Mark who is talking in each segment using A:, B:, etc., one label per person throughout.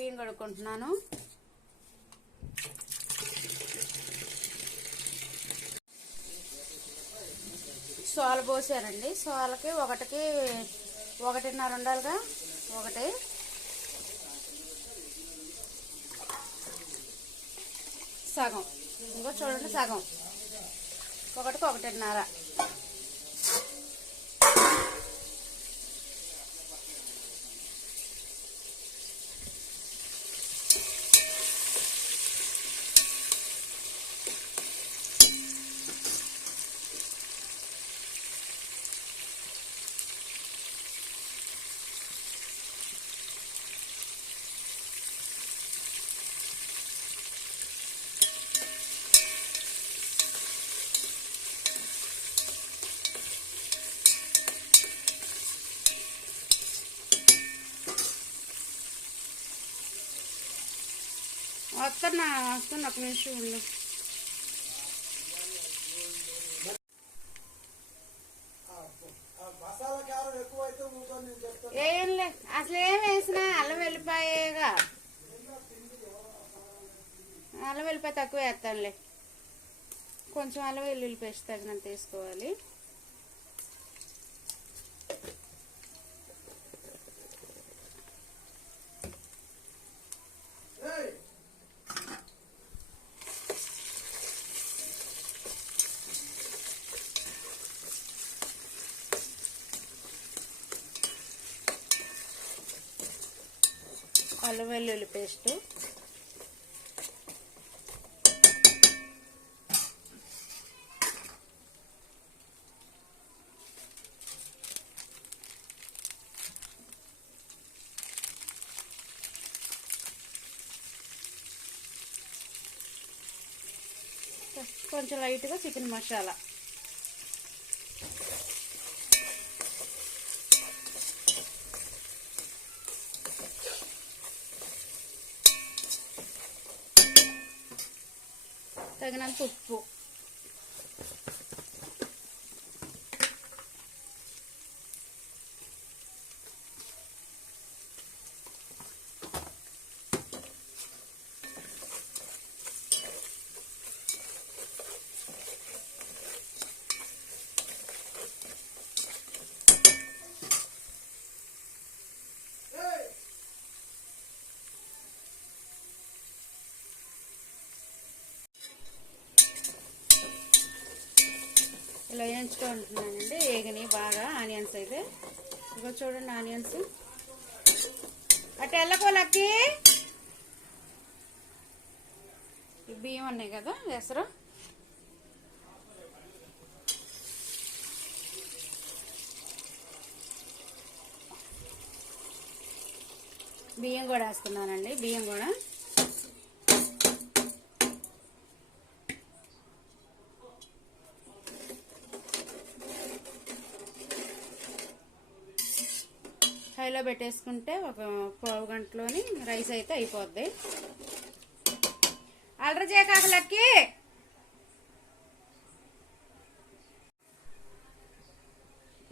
A: బియ్యం కడుక్కుంటున్నాను. సోల పోసారండి. సోలకి ఒకటికి ఒకటిన్నర ఉండాలిగా. ఒకటి. సగం. ఇంకో చూడండి సగం. ఒకటికి ఒకటిన్నర. వస్తున్నా వస్తున్నా ఒక నిమిషం ఉండు.
B: ఏం కారం
A: ఏంలే అసలు ఏం వేసినా అల్లం వెళ్ళిపోయేగా అల్లం వెళ్ళిపోయి తక్కువ వేస్తానులే. కొంచెం అల్లం వెల్లుల్లి పేస్ట్ తగినంత వేసుకోవాలి. అల్లం వెల్లుల్లి పేస్ట్. కొంచెం లైట్గా చికెన్ మసాలా. తగినంత ఉప్పు
B: ఏయ్,
A: ఇలా వేయించుకుంటున్నానండి వేగని బాగా ఆనియన్స్ అయితే. ఇగో చూడండి ఆనియన్స్. అటు వెళ్ళకోలకి బియ్యం ఉన్నాయి కదా ఎసరు బియ్యం కూడా వేస్తున్నానండి బియ్యం కూడా. హైలో పెట్టేసుకుంటే ఒక పావు గంటలోని రైస్ అయితే అయిపోద్ది. అల్ర చేయకాకలకి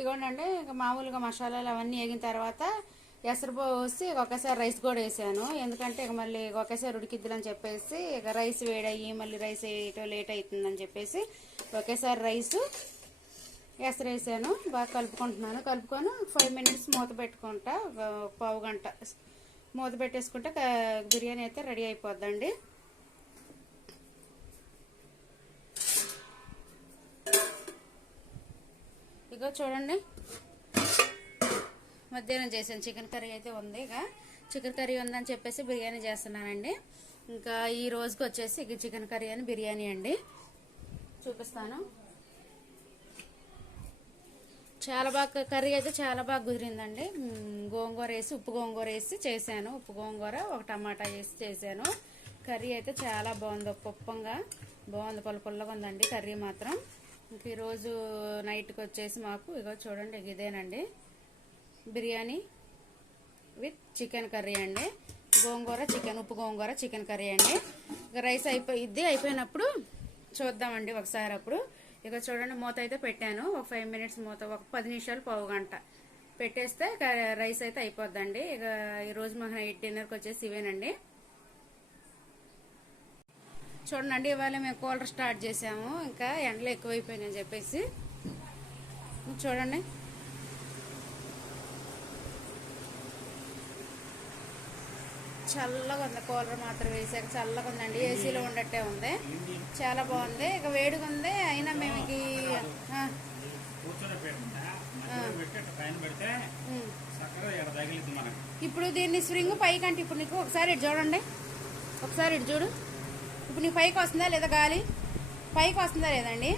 A: ఇగోండి ఇక మామూలుగా మసాలాలు అవన్నీ వేగిన తర్వాత ఎసరు పోసి ఒకేసారి రైస్ కూడా వేసాను. ఎందుకంటే ఇక మళ్ళీ ఒకేసారి ఉడికిద్దులని చెప్పేసి ఇక రైస్ వేడయ్యి మళ్ళీ రైస్ వేయటం లేట్ అవుతుందని చెప్పేసి ఒకేసారి రైస్ ఎసరు వేసాను బాగా కలుపుకుంటున్నాను. కలుపుకొని ఫైవ్ మినిట్స్ మూత పెట్టుకుంటా పావు గంట మూత పెట్టేసుకుంటే బిర్యానీ అయితే రెడీ అయిపోద్దండి. ఇగో చూడండి. మధ్యాహ్నం చేశాను. చికెన్ కర్రీ అయితే ఉంది ఇక. చికెన్ కర్రీ ఉందని చెప్పేసి బిర్యానీ చేస్తున్నానండి. ఇంకా ఈ రోజుకి వచ్చేసి ఇక చికెన్ కర్రీ అని బిర్యానీ అండి. చూపిస్తాను. చాలా బాగా కర్రీ అయితే చాలా బాగా కుదిరిందండి. గోంగూర వేసి ఉప్పు గోంగూర వేసి చేశాను. ఉప్పు గోంగూర ఒక టమాటా వేసి చేశాను. కర్రీ అయితే చాలా బాగుంది. ఉప్పంగా బాగుంది. పుల్ల పుల్లగా ఉందండి కర్రీ మాత్రం. ఇంక ఈరోజు నైట్కి వచ్చేసి మాకు ఇగో చూడండి ఇదేనండి. బిర్యానీ విత్ చికెన్ కర్రీ అండి. గోంగూర చికెన్ ఉప్పు గోంగూర చికెన్ కర్రీ అండి. ఇక రైస్ అయిపోయి ఇది అయిపోయినప్పుడు చూద్దామండి ఒకసారి అప్పుడు. ఇక చూడండి మూత అయితే పెట్టాను. ఒక ఫైవ్ మినిట్స్ మూత ఒక పది నిమిషాలు పావు గంట. పెట్టేస్తే రైస్ అయితే అయిపోద్దండి. ఇక ఈరోజు మా నైట్ డిన్నర్కి వచ్చేసి ఇవేనండి. చూడండి ఇవాళ మేము కూలర్ స్టార్ట్ చేసాము. ఇంకా ఎండలు ఎక్కువైపోయినాయని చెప్పేసి. చూడండి. చల్లగా ఉంది. కూలర్ మాత్రం వేసాక చల్లగా ఉందండి. ఏసీలో ఉండట్టే ఉంది. చాలా బాగుంది. ఇక వేడిగా ఉంది. అయినా మేము ఇప్పుడు దీన్ని స్ప్రింగ్ పైకి అంటే ఇప్పుడు నీకు ఒకసారి ఇటు చూడండి. ఒకసారి ఇటు చూడు. ఇప్పుడు నీకు పైకి వస్తుందా లేదా గాలి? పైకి వస్తుందా లేదండి?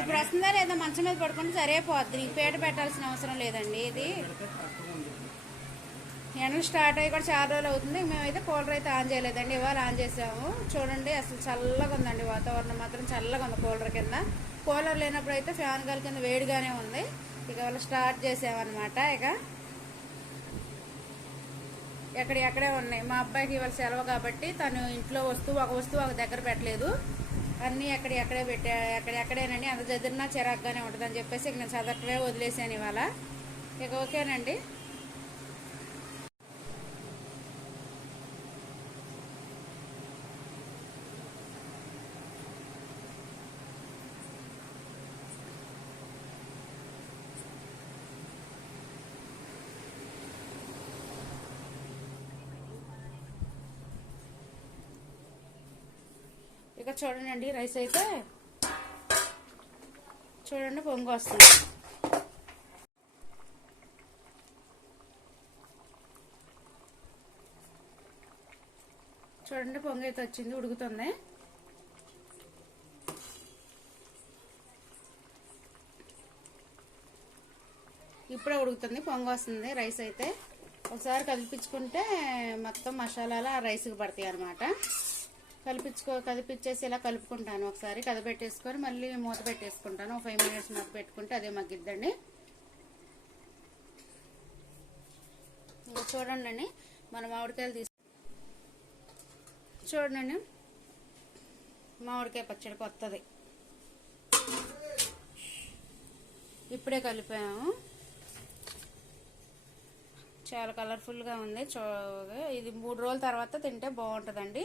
A: ఇప్పుడు వస్తుందా లేదా మంచం మీద పడుకుంటే సరే పోద్ది నీకు పేట పెట్టాల్సిన అవసరం లేదండి. ఇది ఎండలు స్టార్ట్ అయ్యి కూడా చాలా రోజులు అవుతుంది. మేమైతే కూలర్ అయితే ఆన్ చేయలేదండి. ఇవాళ ఆన్ చేసాము. చూడండి అసలు చల్లగా ఉందండి వాతావరణం మాత్రం చల్లగా ఉంది కూలర్ కింద. కూలర్ లేనప్పుడు అయితే ఫ్యాన్ గాలి కింద వేడిగానే ఉంది. ఇక వాళ్ళు స్టార్ట్ చేసామన్నమాట ఇక. ఎక్కడ ఎక్కడే ఉన్నాయి. మా అబ్బాయికి ఇవాళ సెలవు కాబట్టి తను ఇంట్లో వస్తువు ఒక వస్తువు ఒక దగ్గర పెట్టలేదు. అన్నీ ఎక్కడ ఎక్కడే పెట్టా ఎక్కడెక్కడేనండి అంత చదివినా చిరాగ్గానే ఉంటుందని చెప్పేసి ఇక నేను చదవటమే వదిలేసాను ఇవాళ. ఇక ఓకేనండి. ఇక చూడండి రైస్ అయితే చూడండి పొంగు వస్తుంది. చూడండి పొంగు అయితే వచ్చింది ఉడుకుతుంది. ఇప్పుడే ఉడుకుతుంది పొంగు వస్తుంది రైస్ అయితే. ఒకసారి కలిపించుకుంటే మొత్తం మసాలాలు ఆ రైస్కి పడతాయి అన్నమాట కలిపించుకో కదిపించేసి ఇలా కలుపుకుంటాను. ఒకసారి కదపెట్టేసుకొని మళ్ళీ మూత పెట్టేసుకుంటాను. ఒక ఫైవ్ మినిట్స్ మూత పెట్టుకుంటే అదే మగ్గిద్దండి. ఇంకా చూడండి అండి మన మామిడికాయలు తీసు చూడండి మామిడికాయ పచ్చడి కొత్తది. ఇప్పుడే కలిపాము. చాలా కలర్ఫుల్గా ఉంది. చూ ఇది మూడు రోజుల తర్వాత తింటే బాగుంటుందండి.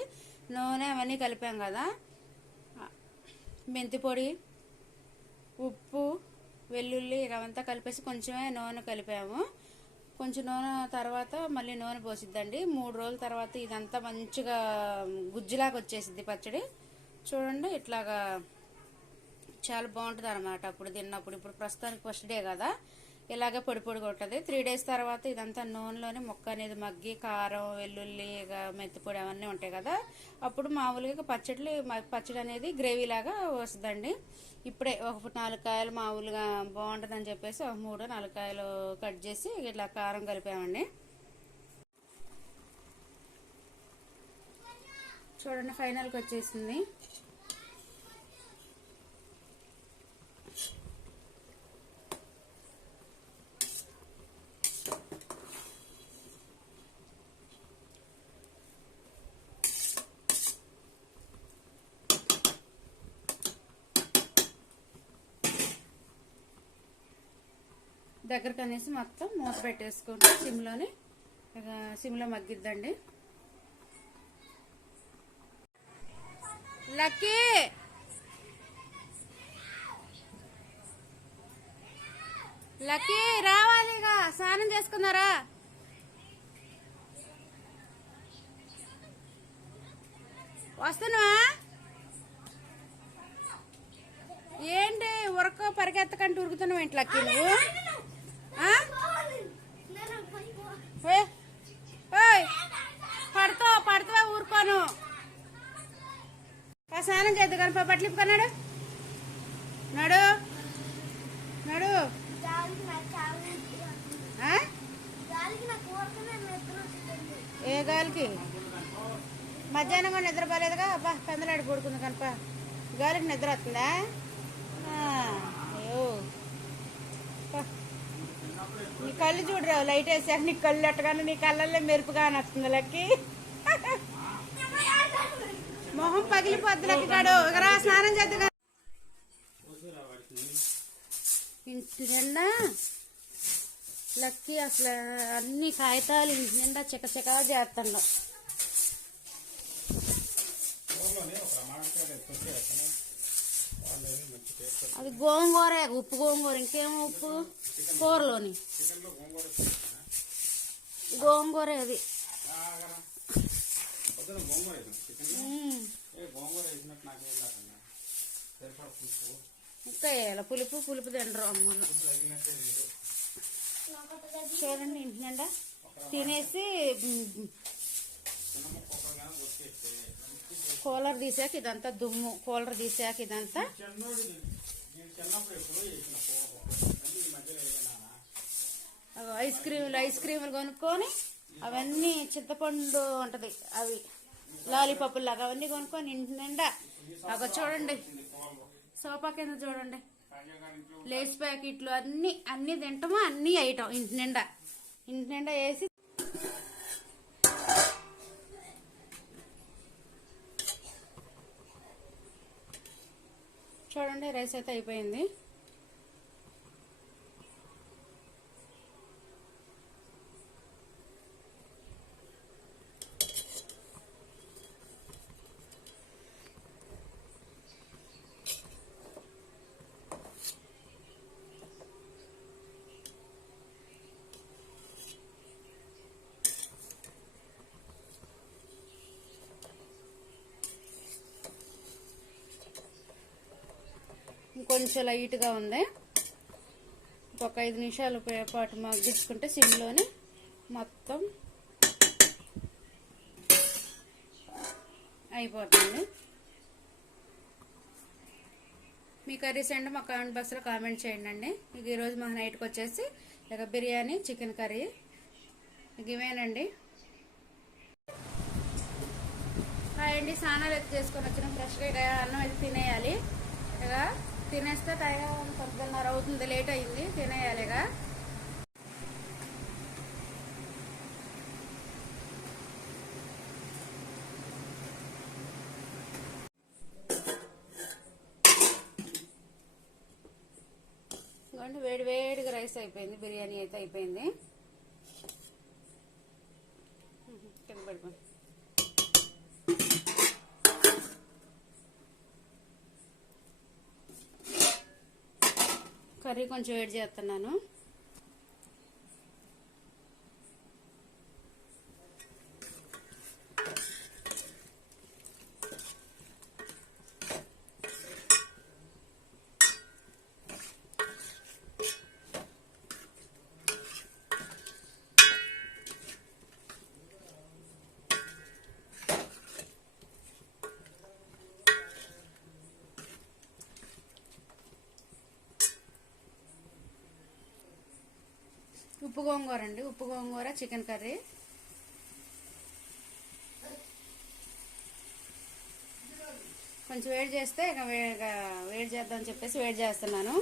A: నూనె అవన్నీ కలిపాం కదా. మెంతి పొడి ఉప్పు వెల్లుల్లి అవంతా కలిపేసి కొంచెమే నూనె కలిపాము. కొంచెం నూనె తర్వాత మళ్ళీ నూనె పోసిద్దండి. మూడు రోజుల తర్వాత ఇదంతా మంచిగా గుజ్జులాగా వచ్చేసిద్ది పచ్చడి. చూడండి ఇట్లాగా చాలా బాగుంటుంది అనమాట అప్పుడు తిన్నప్పుడు ఇప్పుడు ప్రస్తుతానికి ఫస్ట్ డే కదా. ఇలాగ పొడి పొడిగా ఉంటుంది. త్రీ డేస్ తర్వాత ఇదంతా నూనెలోనే ముక్క అనేది మగ్గి కారం వెల్లుల్లి ఇక మెత్తిపొడి అవన్నీ ఉంటాయి కదా. అప్పుడు మామూలుగా పచ్చడి పచ్చడి అనేది గ్రేవీ లాగా వస్తుందండి. ఇప్పుడే ఒక నాలుగు కాయలు మామూలుగా బాగుంటుందని చెప్పేసి ఒక మూడు నాలుగు కాయలు కట్ చేసి ఇట్లా కారం కలిపామండి. చూడండి ఫైనల్కి వచ్చేసింది. దగ్గరకు అనేసి మొత్తం మూత పెట్టేసుకుంటే సిమ్లోని సిమ్లో మగ్గిద్దండి. లక్కీ! లక్కీ రావాలిగా స్నానం చేసుకున్నారా? వస్తున్నావా? ఏంటి ఉరక పరిగెత్తకంటే ఉరుకుతున్నావు ఏంటి లక్కీ నువ్వు? పడతావు పడతావా ఊరుకోను. స్నానం చేద్దు కానీ నడు ఇప్పుకున్నాడు నడు. నడు. ఆ? ఏ గాలికి? మధ్యాహ్నం కూడా నిద్రపోలేదుగా? అబ్బా పెందలాడి పడుకుంది కనుక గాలికి నిద్ర వస్తుందా ఆ, అయ్యో పా. నీ కళ్ళు చూడరావు లైట్ వేసాక నీ కళ్ళు ఎట్టగానే నీ కళ్ళల్లో మెరుపుగా వస్తుంది లక్కి. మొహం పగిలిపోద్ది లక్కిటాడు ఒకరా స్నానం చేద్దు ఇంటి నిండా లక్కీ అసలు అన్ని కాగితాలు ఇంటి నిండా చిక్క చిక్క అది గోంగూర ఉప్పు గోంగూర ఇంకేం ఉప్పు? కూరలోని.
C: గోంగూర
A: అది.
C: పులుపు
A: ఇంకా పులుపు పులుపు తినరు అమ్మలు చూడండి ఇంటి తినేసి కూలర్ తీసాక ఇదంతా దుమ్ము కూలర్ తీసాక ఇదంతా. ఐస్ క్రీములు ఐస్ క్రీములు కొనుక్కొని అవన్నీ చింతపండు ఉంటది అవి లాలీపాపులు లాగా అవన్నీ కొనుక్కొని ఇంటి నిండా. అగ చూడండి. సోఫా కింద చూడండి. లేస్ ప్యాకెట్లు అన్ని అన్ని తింటాము? అన్ని ఐటమ్ ఇంటి నిండా. ఇంటి నిండా వేసి చూడండి రైస్ అయితే అయిపోయింది. కొంచెం లైట్గా ఉంది. ఒక ఐదు నిమిషాలు పాటు మగ్గించుకుంటే సిమ్లోని మొత్తం అయిపోతుంది. మీ కర్రీస్ అండి మా కామెంట్ బాక్స్లో కామెంట్ చేయండి అండి ఇక ఈరోజు మా నైట్కి వచ్చేసి ఇక బిర్యానీ చికెన్ కర్రీ ఇక ఇవేనండి. హాయ్ అండి స్నానాలు అయితే చేసుకొని వచ్చిన. ఫ్రెష్గా ఇక అన్నం అయితే తినేయాలి. ఇక తినేస్తే టైం పొద్దున్నర అవుతుంది లేట్ అయింది తినేయాలిగా. వేడి వేడిగా రైస్ అయిపోయింది బిర్యానీ అయితే అయిపోయింది. కింద పడిపోయింది. కర్రీ కొంచెం వేడి చేస్తున్నాను. ఉప్పు గోంగూర అండి ఉప్పు గోంగూర చికెన్ కర్రీ. కొంచెం వేడి చేస్తే ఇక వే- ఇక వేడి చేద్దాం అని చెప్పేసి వేడి చేస్తున్నాను.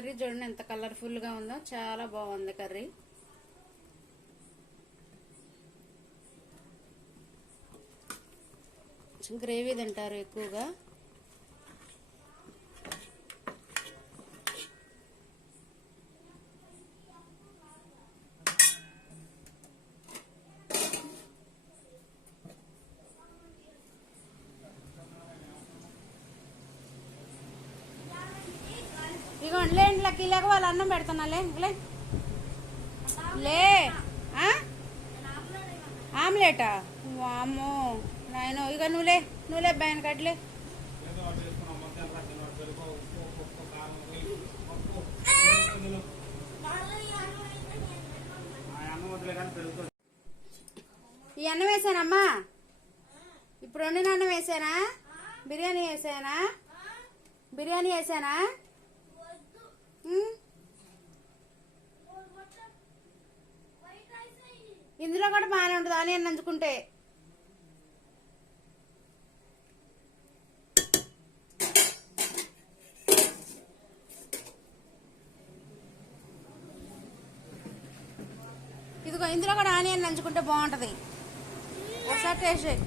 A: కర్రీ చూడండి ఎంత కలర్ఫుల్గా ఉందో. చాలా బాగుంది కర్రీ. గ్రేవీ తింటారు ఎక్కువగా. ఇదిగోండి వాళ్ళకి వాళ్ళు అన్నం పెడుతున్నాలే లే లే. ఆ? ఆమ్లెటా? వామో నాయన ఇక నువ్వులే నువ్వులే బయన కట్లే ఈ అన్నం వేసానమ్మా. ఇప్పుడు వండిన అన్నం వేసానా? బిర్యానీ వేసానా? బిర్యానీ వేసానా? ఇందులో కూడా బాగానే ఉంటుంది. ఆనియన్ నంచుకుంటే. ఇదిగో ఇందులో కూడా ఆనియన్ నంచుకుంటే బాగుంటుంది. ఒకసారి టేస్ట్ చేయి.